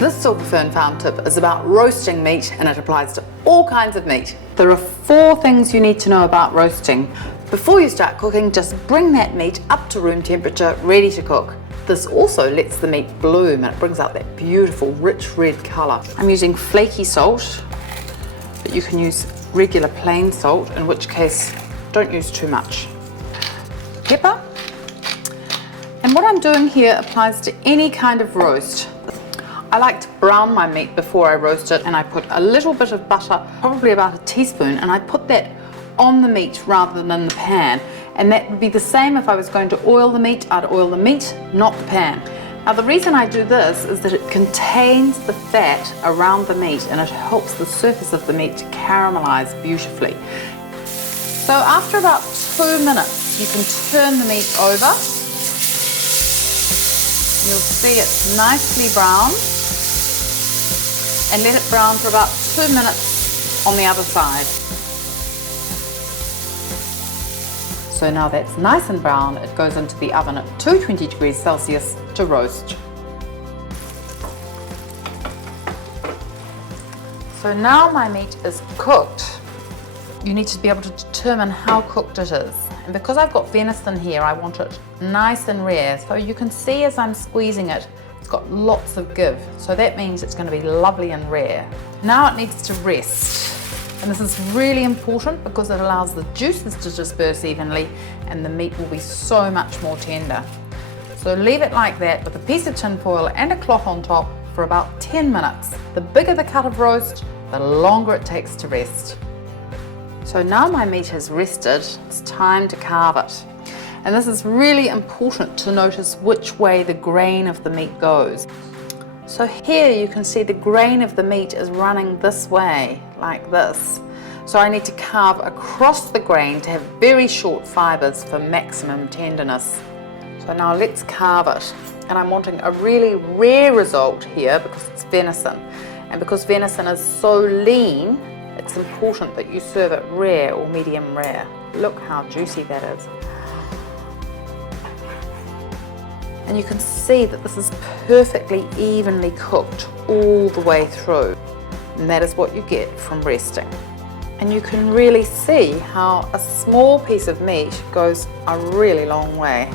This Silver Fern Farm tip is about roasting meat, and it applies to all kinds of meat. There are 4 things you need to know about roasting. Before you start cooking, just bring that meat up to room temperature, ready to cook. This also lets the meat bloom and it brings out that beautiful rich red colour. I'm using flaky salt, but you can use regular plain salt, in which case don't use too much. Pepper. And what I'm doing here applies to any kind of roast. I like to brown my meat before I roast it, and I put a little bit of butter, probably about a teaspoon, and I put that on the meat rather than in the pan. And that would be the same if I was going to oil the meat. I'd oil the meat, not the pan. Now the reason I do this is that it contains the fat around the meat and it helps the surface of the meat to caramelize beautifully. So after about 2 minutes, you can turn the meat over. You'll see it's nicely browned, and let it brown for about 2 minutes on the other side. So now that's nice and brown, it goes into the oven at 220 degrees Celsius to roast. So now my meat is cooked. You need to be able to determine how cooked it is. And because I've got venison here, I want it nice and rare. So you can see as I'm squeezing it, it's got lots of give. So that means it's going to be lovely and rare. Now it needs to rest. And this is really important because it allows the juices to disperse evenly and the meat will be so much more tender. So leave it like that with a piece of tin foil and a cloth on top for about 10 minutes. The bigger the cut of roast, the longer it takes to rest. So now my meat has rested, it's time to carve it. And this is really important to notice which way the grain of the meat goes. So here you can see the grain of the meat is running this way, like this. So I need to carve across the grain to have very short fibres for maximum tenderness. So now let's carve it. And I'm wanting a really rare result here because it's venison. And because venison is so lean, it's important that you serve it rare or medium rare. Look how juicy that is. And you can see that this is perfectly evenly cooked all the way through. And that is what you get from resting. And you can really see how a small piece of meat goes a really long way.